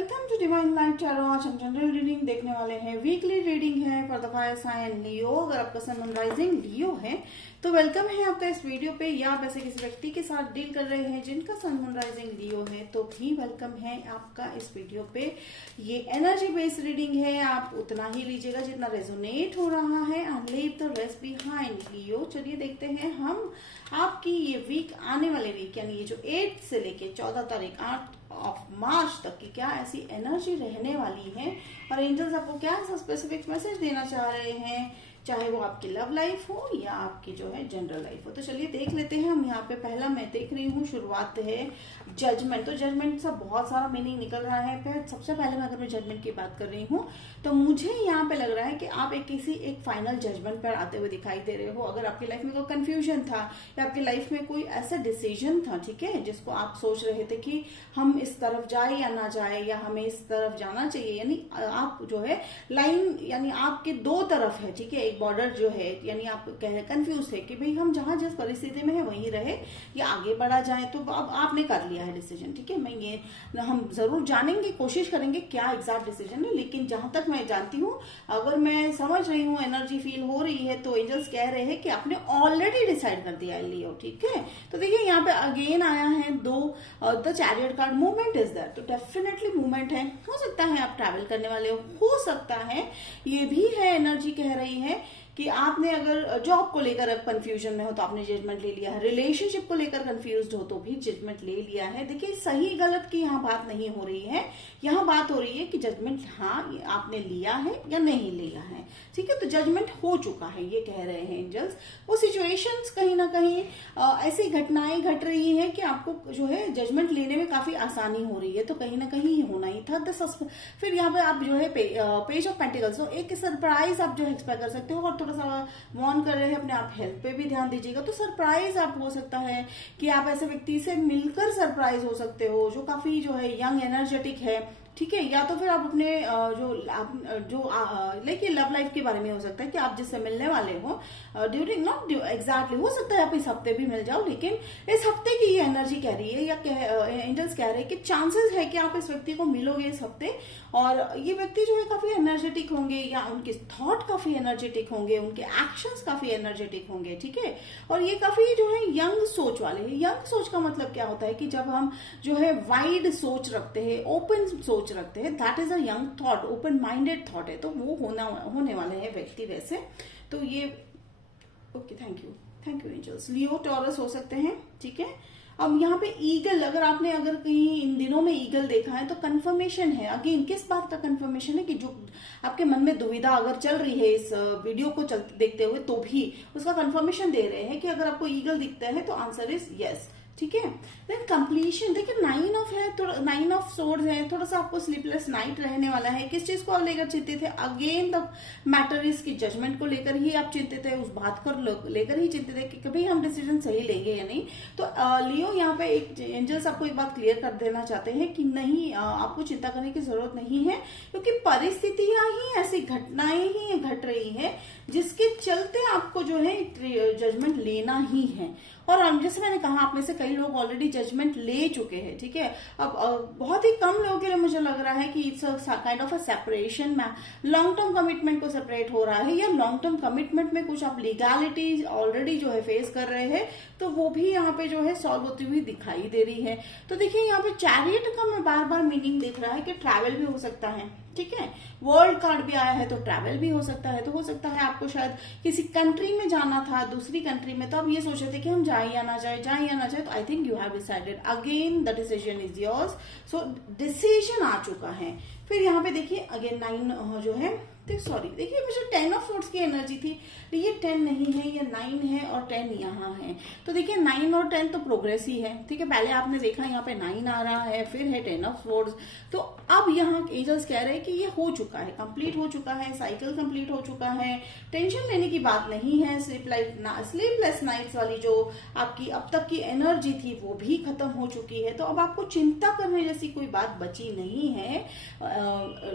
Welcome to divine light tarot. आज हम general reading देखने वाले हैं। वीकली रीडिंग है for the fire sign Leo. अगर आपका सन मून राइजिंग लियो है तो वेलकम है आपका इस वीडियो पे, या आप ऐसे किसी व्यक्ति के साथ डील कर रहे हैं जिनका सन मून राइजिंग लियो है तो भी वेलकम है आपका इस वीडियो पे। ये एनर्जी बेस्ड रीडिंग है, आप उतना ही लीजिएगा जितना रेजोनेट हो रहा है and leave the rest behind Leo. चलिए देखते हैं हम आपकी ये वीक, आने वाले वीक यानी ये जो 8 से लेके 14 तारीख 8 ऑफ मार्च तक की क्या ऐसी एनर्जी रहने वाली है और एंजल्स आपको क्या ऐसा स्पेसिफिक मैसेज देना चाह रहे हैं, चाहे वो आपकी लव लाइफ हो या आपकी जो है जनरल लाइफ हो। तो चलिए देख लेते हैं हम। यहाँ पे पहला मैं देख रही हूँ, शुरुआत है जजमेंट। तो जजमेंट से बहुत सारा मीनिंग निकल रहा है। सबसे पहले मैं अगर मैं जजमेंट की बात कर रही हूँ तो मुझे यहाँ पे लग रहा है कि आप एक फाइनल जजमेंट पर आते हुए दिखाई दे रहे हो। अगर आपकी लाइफ में कोई कंफ्यूजन था या आपकी लाइफ में कोई ऐसा डिसीजन था, ठीक है, जिसको आप सोच रहे थे कि हम इस तरफ जाए या ना जाए या हमें इस तरफ जाना चाहिए, यानी आप जो है लाइन, यानी आपके दो तरफ है, ठीक है, एक बॉर्डर जो है, यानी आप कंफ्यूज है कि भाई हम जहां जिस परिस्थिति में है वहीं रहे या आगे बढ़ा जाए। तो अब आपने कर लिया है डिसीजन, ठीक है। मैं ये हम जरूर जानेंगे, कोशिश करेंगे क्या एग्जैक्ट डिसीजन है, लेकिन जहां तक मैं जानती हूँ, अगर मैं समझ रही हूँ, एनर्जी फील हो रही है तो एंजल्स कह रहे हैं कि आपने ऑलरेडी डिसाइड कर दिया है लियो, ठीक है। तो देखिए यहाँ पे अगेन आया है the chariot card, movement is there. तो डेफिनेटली मूवमेंट है, हो सकता है आप ट्रैवल करने वाले हो सकता है ये भी है। एनर्जी कह रही है कि आपने अगर जॉब को लेकर कंफ्यूजन में हो तो आपने जजमेंट ले लिया है, रिलेशनशिप को लेकर कंफ्यूज्ड हो तो भी जजमेंट ले लिया है। देखिए सही गलत की यहाँ बात नहीं हो रही है, यहाँ बात हो रही है कि जजमेंट हाँ आपने लिया है या नहीं लिया है, ठीक है। तो जजमेंट हो चुका है, ये कह रहे हैं एंजल्स। वो सिचुएशंस कहीं ना कहीं ऐसी घटनाएं घट रही हैं कि आपको जो है जजमेंट लेने में काफी आसानी हो रही है, तो कहीं ना कहीं ये होना ही था। फिर यहाँ पे आप जो है पेज ऑफ पेंटिकल्स, तो एक सरप्राइज आप जो है एक्सपेक्ट कर सकते हो। और थोड़ा सा वॉर्न कर रहे हैं अपने आप हेल्थ पे भी ध्यान दीजिएगा। तो सरप्राइज आप हो सकता है कि आप ऐसे व्यक्ति से मिलकर सरप्राइज हो सकते हो जो काफी जो है यंग एनर्जेटिक है, ठीक है। या तो फिर आप अपने लाइक लव लाइफ के बारे में हो सकता है कि आप जिससे मिलने वाले हो ड्यूरिंग, नॉट एग्जैक्टली, हो सकता है आप इस हफ्ते भी मिल जाओ, लेकिन इस हफ्ते की ये एनर्जी कह रही है या एंजल्स कह रहे हैं कि चांसेस है कि आप इस व्यक्ति को मिलोगे इस हफ्ते। और ये व्यक्ति जो है काफी एनर्जेटिक होंगे या उनके थॉट काफी एनर्जेटिक होंगे, उनके एक्शंस काफी एनर्जेटिक होंगे, ठीक है। और ये काफी जो है यंग सोच वाले हैं। यंग सोच का मतलब क्या होता है कि जब हम जो है वाइड सोच रखते हैं, ओपन सोच रखते हैं, that is a young thought, open minded thought है, तो वो होने वाले हैं व्यक्ति वैसे। तो ये okay, thank you angels. Leo Taurus हो सकते हैं, ठीक है। अब यहाँ पे ईगल, अगर कहीं इन दिनों में ईगल देखा है तो कंफर्मेशन है। अगेन किस बात का कंफर्मेशन है कि जो आपके मन में दुविधा अगर चल रही है इस वीडियो को देखते हुए तो भी उसका कंफर्मेशन दे रहे हैं कि अगर आपको ईगल दिखता है तो आंसर इज यस, ठीक है। देन कंप्लीशन, देखिए 9 ऑफ सोर्ड्स है, थोड़ा सा आपको स्लीपलेस नाइट रहने वाला है। किस चीज को आप लेकर चिंतित है? अगेन द मैटर इज की जजमेंट को लेकर ही आप चिंतित है, उस बात को लेकर ही चिंतित है कि कभी हम डिसीजन सही लेंगे या नहीं। तो लियो यहाँ पे एक एंजल्स आपको एक बात क्लियर कर देना चाहते हैं कि नहीं, आपको चिंता करने की जरूरत नहीं है, क्योंकि परिस्थितियां ही ऐसी, घटनाएं ही घट रही है जिसके चलते आपको जो है जजमेंट लेना ही है। और जैसे मैंने कहा, आप में से कई लोग ऑलरेडी जजमेंट ले चुके हैं, ठीक है। अब बहुत ही कम लोगों के लिए मुझे लग रहा है कि it's kind of a separation में लॉन्ग टर्म कमिटमेंट को सेपरेट हो रहा है, या लॉन्ग टर्म कमिटमेंट में कुछ आप लीगैलिटी ऑलरेडी जो है फेस कर रहे हैं, तो वो भी यहाँ पे जो है सॉल्व होती हुई दिखाई दे रही है। तो देखिए यहाँ पे चैरियट का मैं बार बार मीनिंग देख रहा है कि ट्रैवल भी हो सकता है, ठीक है। वर्ल्ड कार्ड भी आया है तो ट्रैवल भी हो सकता है। तो हो सकता है आपको शायद किसी कंट्री में जाना था, दूसरी कंट्री में, तो आप ये सोच रहे थे कि हम जाए या ना जाए। तो I think you have decided, again the decision is yours. So decision आ चुका है। फिर यहाँ पे देखिए अगेन 9 जो है, सॉरी, देखिए मुझे 10 ऑफ सोर्ड्स की एनर्जी थी, ये 10 नहीं है, ये 9 है और 10 यहाँ है। तो देखिए 9 और 10 तो प्रोग्रेस ही है, ठीक है। पहले आपने देखा यहाँ पे 9 आ रहा है, फिर है 10 ऑफ सोर्ड्स। तो अब यहाँ एंजल्स कह रहे हैं कि ये हो चुका है, कंप्लीट हो चुका है, साइकिल कंप्लीट हो चुका है, टेंशन लेने की बात नहीं है। स्लीपलेस नाइट्स वाली जो आपकी अब तक की एनर्जी थी वो भी खत्म हो चुकी है। तो अब आपको चिंता करने जैसी कोई बात बची नहीं है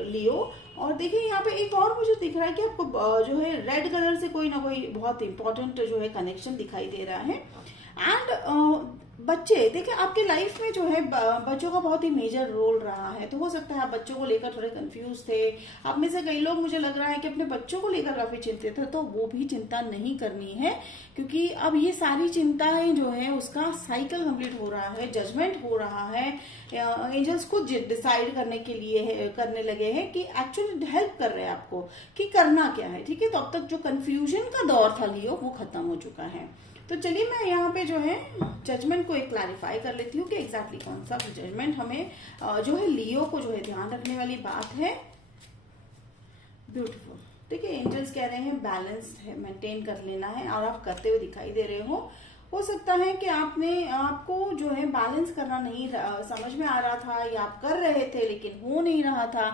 लियो। और देखिए यहाँ पे एक और मुझे दिख रहा है कि आपको जो है रेड कलर से कोई ना कोई बहुत इंपॉर्टेंट जो है कनेक्शन दिखाई दे रहा है। एंड बच्चे देखिए आपके लाइफ में जो है बच्चों का बहुत ही मेजर रोल रहा है, तो हो सकता है आप बच्चों को लेकर थोड़े कंफ्यूज थे। आप में से कई लोग मुझे लग रहा है कि अपने बच्चों को लेकर काफी चिंतित थे, तो वो भी चिंता नहीं करनी है, क्योंकि अब ये सारी चिंताएं जो है उसका साइकिल कंप्लीट हो रहा है, जजमेंट हो रहा है। एंजल्स खुद डिसाइड करने के लिए करने लगे हैं कि एक्चुअली हेल्प कर रहे हैं आपको कि करना क्या है, ठीक है। तो अब तक जो कंफ्यूजन का दौर था लियो वो खत्म हो चुका है। तो चलिए मैं यहाँ पे जो है जजमेंट को एक क्लैरिफाई कर लेती हूँ कि एग्जैक्टली कौन सा जजमेंट हमें जो है लियो को जो है ध्यान रखने वाली बात है। ब्यूटीफुल। देखिए एंजल्स कह रहे हैं बैलेंस है, मेंटेन कर लेना है, और आप करते हुए दिखाई दे रहे हो सकता है कि आपको जो है बैलेंस करना नहीं समझ में आ रहा था, या आप कर रहे थे लेकिन हो नहीं रहा था,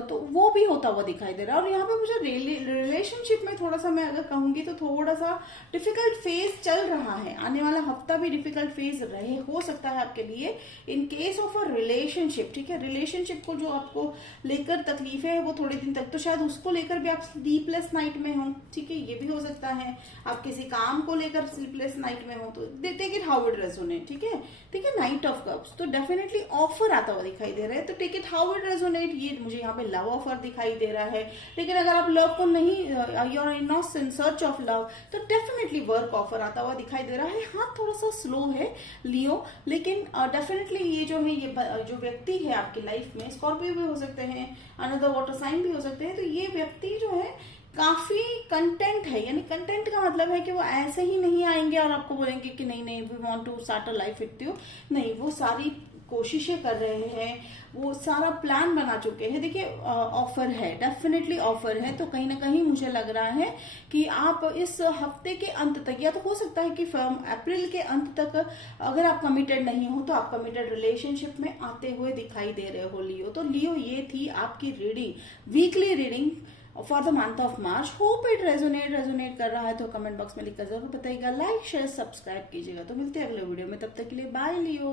तो वो भी होता हुआ दिखाई दे रहा है। और यहाँ पे मुझे रिलेशनशिप में थोड़ा सा मैं अगर कहूंगी तो थोड़ा सा डिफिकल्ट फेज चल रहा है, आने वाला हफ्ता भी डिफिकल्ट फेज रहे हो सकता है आपके लिए in case of a relationship, ठीक है। रिलेशनशिप को जो आपको लेकर तकलीफें है वो थोड़े दिन तक, तो शायद उसको लेकर भी आप स्लीपलेस नाइट में हो, ठीक है, ये भी हो सकता है। आप किसी काम को लेकर स्लीपलेस नाइट में हो तो take it how it resonate, ठीक है। ठीक है, नाइट ऑफ कप्स तो डेफिनेटली ऑफर आता हुआ दिखाई दे रहा है, तो take it how it resonate. ये मुझे यहाँ पे लव ऑफर दिखाई दे रहा है, लेकिन अगर आप लव को नहीं, you are not in search of love, तो डेफिनेटली वर्क ऑफर आता हुआ दिखाई दे रहा है। हाँ थोड़ा सा स्लो है लियो, लेकिन डेफिनेटली ये जो है ये जो व्यक्ति है आपकी लाइफ में, स्कॉर्पियो भी हो सकते हैं, अनदर वाटर साइन भी हो सकते हैं, तो ये व्यक्ति जो है काफी कंटेंट है। यानी कंटेंट का मतलब है कि वो ऐसे ही नहीं आएंगे और आपको बोलेंगे कि नहीं नहीं we want to start a life with you, नहीं, वो सारी कोशिशें कर रहे हैं, वो सारा प्लान बना चुके हैं। देखिए ऑफर है, डेफिनेटली ऑफर है, तो कहीं ना कहीं मुझे लग रहा है कि आप इस हफ्ते के अंत तक, या तो हो सकता है कि अप्रैल के अंत तक अगर आप कमिटेड नहीं हो तो आप कमिटेड रिलेशनशिप में आते हुए दिखाई दे रहे हो लियो। तो लियो ये थी आपकी reading, weekly reading for the month of March. Hope it resonate कर रहा है तो कमेंट बॉक्स में लिखकर जरूर बताइएगा, लाइक शेयर सब्सक्राइब कीजिएगा। तो मिलते हैं अगले वीडियो में, तब तक के लिए बाय लियो।